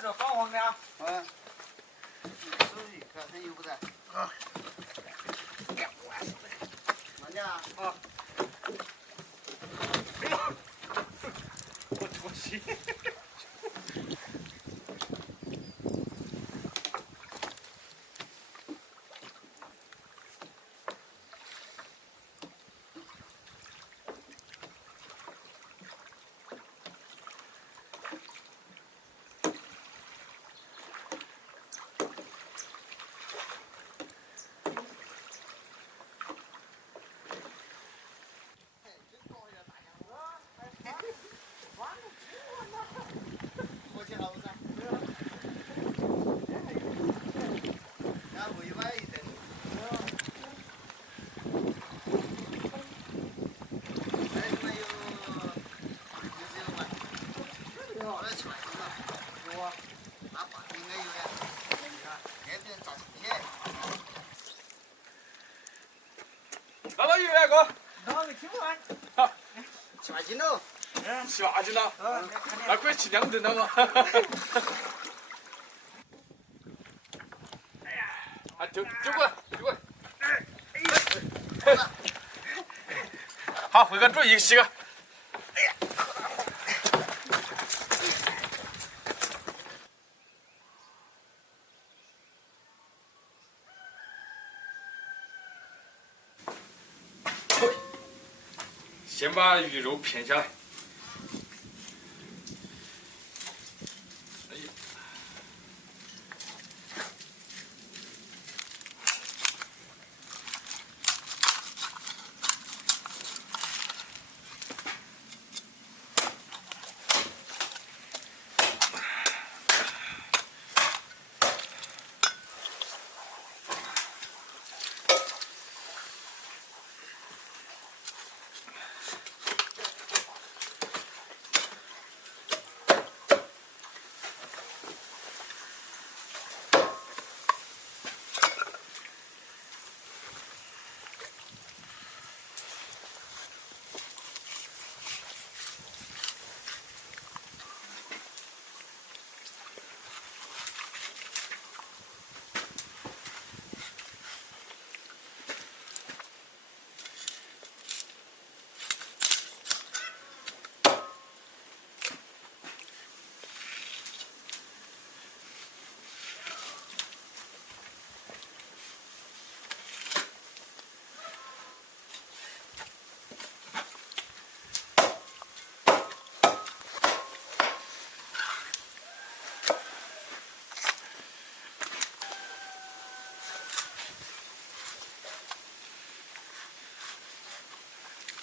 这黄黄的啊。嗯。手艺看很有不得。啊。慢点啊。啊。哎呦！我出息。老老爷哥，拿个听完。好7、8斤喽。 7、8斤了，那可以吃2顿了嘛？哎呀，啊，就过来，就过来。好，辉哥注意洗个。哎呀，先把鱼肉片下来。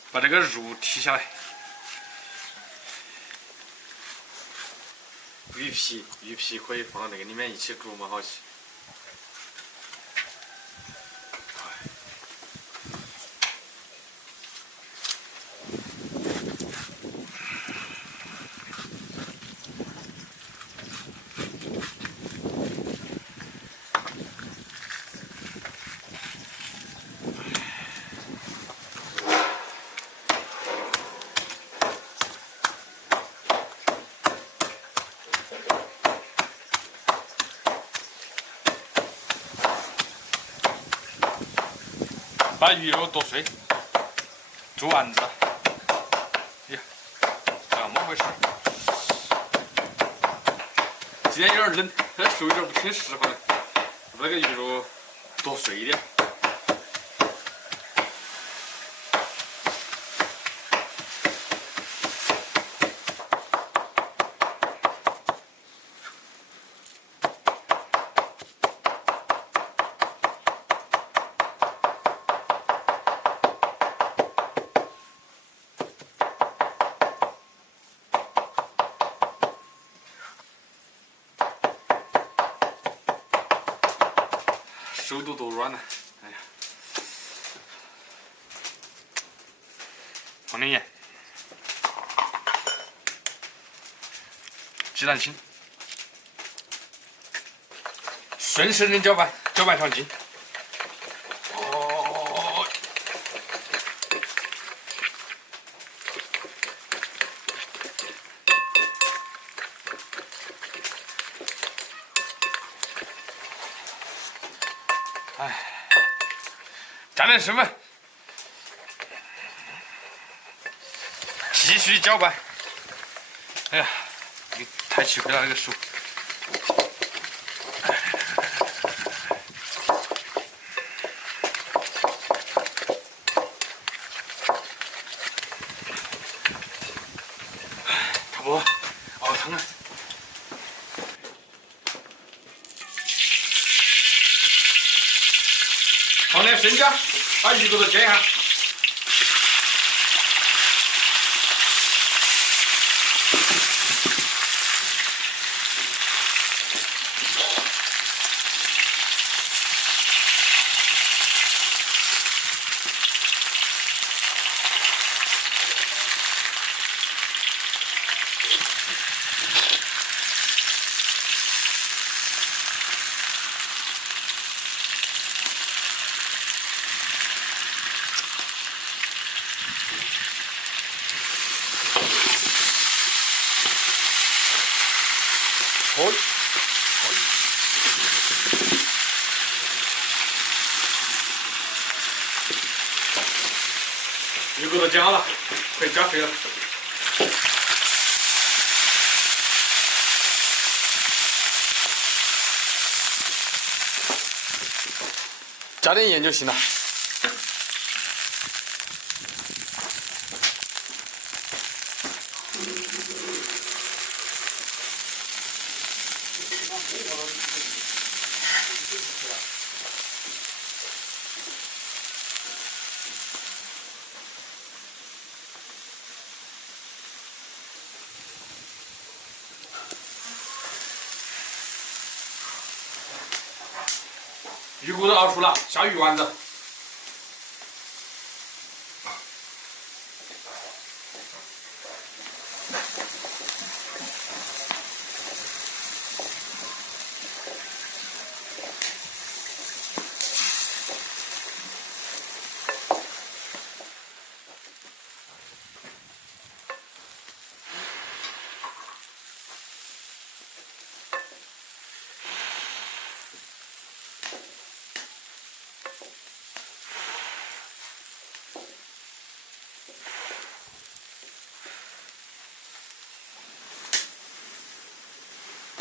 把这个肉剔下来，鱼皮可以放到那个里面一起煮嘛，好吃。把鱼肉剁碎，煮丸子。呀，这么回事？今天有点冷，手有点不挺实惠，把这个鱼肉剁碎一点。手都软了，哎呀！放点盐，鸡蛋清，顺时针搅拌，搅拌上筋。哦，加点生粉，继续搅拌。哎呀，太吃亏了那个手。差不多，熬汤了。放点生姜，把鱼骨头煎一下。哦，鱼骨头煎好了，可以加水了。加点盐就行了。鱼骨头熬熟了，下鱼丸子。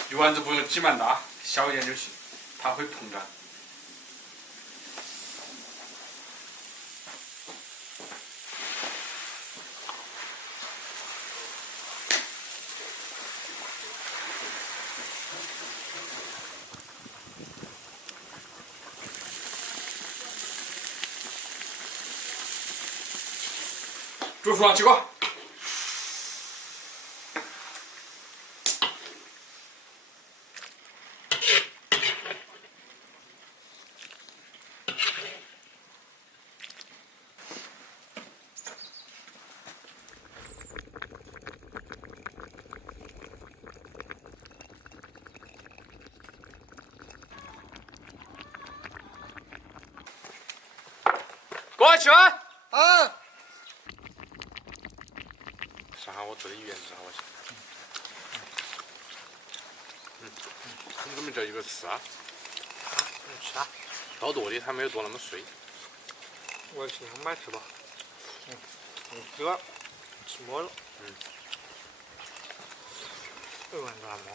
鱼丸子不用挤蛮大，小一点就行，它会膨胀。煮熟了，起锅。过去啊！啊！上下我做的圆子好些。你怎么叫一个吃啊？吃啊！刀剁的它没有剁那么碎。我经常买吃吧。这个吃没了。这碗干嘛？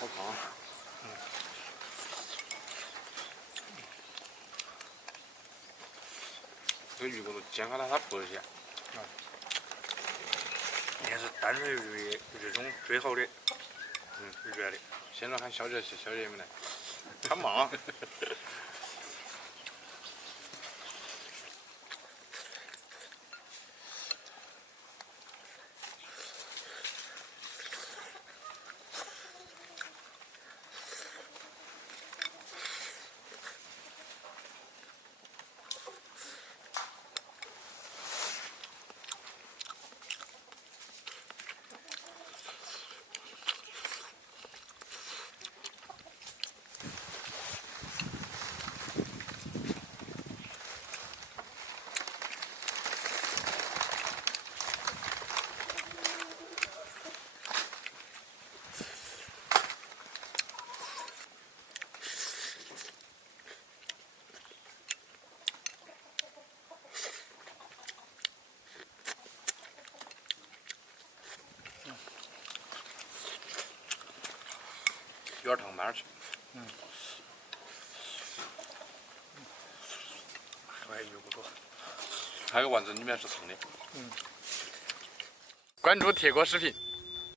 好烫啊！这个鱼骨头煎好了，它不些。也是淡水鱼这种最好的，热的。现在喊小姐去，小姐没来。他忙。有点烫，慢点吃。哎呦不多。还有丸子里面是烫的。嗯。关注铁锅视频。